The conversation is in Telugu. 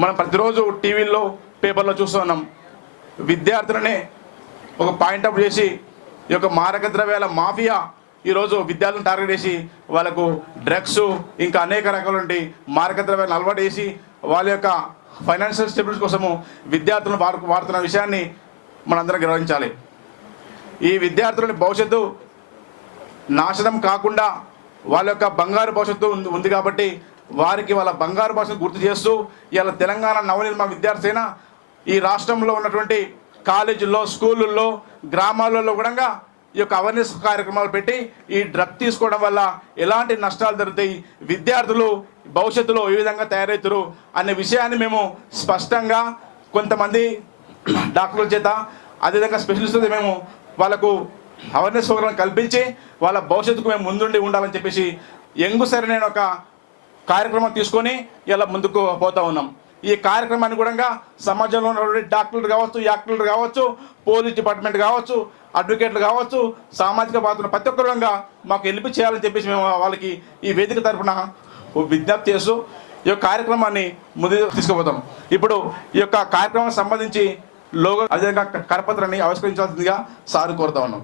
మనం ప్రతిరోజు టీవీల్లో పేపర్లో చూస్తున్నాం. విద్యార్థులనే ఒక పాయింట్అప్ చేసి ఈ యొక్క మారక ద్రవ్యాల మాఫియా ఈరోజు విద్యార్థులను టార్గెట్ చేసి వాళ్ళకు డ్రగ్స్ ఇంకా అనేక రకాల మారక ద్రవ్యాలను అలవాటు చేసి వాళ్ళ యొక్క ఫైనాన్షియల్ స్టెబిలిటీ కోసము విద్యార్థులను వాడుతున్న విషయాన్ని మనందరం గ్రహించాలి. ఈ విద్యార్థులని భవిష్యత్తు నాశనం కాకుండా వాళ్ళ యొక్క బంగారు భవిష్యత్తు ఉంది కాబట్టి వారికి వాళ్ళ బంగారు భవిష్యత్తు గుర్తు చేస్తూ ఇవాళ తెలంగాణ నవనిర్మాణ విద్యార్థి ఈ రాష్ట్రంలో ఉన్నటువంటి కాలేజీల్లో, స్కూళ్ళల్లో, గ్రామాలలో కూడా ఈ యొక్క అవేర్నెస్ కార్యక్రమాలు పెట్టి ఈ డ్రగ్ తీసుకోవడం వల్ల ఎలాంటి నష్టాలు జరుగుతాయి, విద్యార్థులు భవిష్యత్తులో ఏ విధంగా తయారవుతారు అనే విషయాన్ని మేము స్పష్టంగా కొంతమంది డాక్టర్ల చేత అదేవిధంగా స్పెషలిస్టులతో మేము వాళ్ళకు అవేర్నెస్ ప్రోగ్రాం కల్పించి వాళ్ళ భవిష్యత్తుకు మేము ముందుండి ఉండాలని చెప్పేసి యంగ్ సరైన ఒక కార్యక్రమం తీసుకొని ఇలా ముందుకు పోతూ ఉన్నాం. ఈ కార్యక్రమాన్ని కూడా సమాజంలో ఉన్నటువంటి డాక్టర్లు కావచ్చు, యాక్టర్లు కావచ్చు, పోలీస్ డిపార్ట్మెంట్ కావచ్చు, అడ్వకేట్లు కావచ్చు, సామాజిక బాధ్యత ప్రతి ఒక్కరుగా మాకు హెల్ప్ చేయాలని చెప్పేసి మేము వాళ్ళకి ఈ వేదిక తరఫున విజ్ఞప్తి చేస్తూ ఈ యొక్క కార్యక్రమాన్ని ముందు తీసుకుపోతాం. ఇప్పుడు ఈ యొక్క కార్యక్రమానికి సంబంధించి లోగో అదేవిధంగా కరపత్రాన్ని ఆవిష్కరించాల్సిందిగా సార్ కోరుతా ఉన్నాం.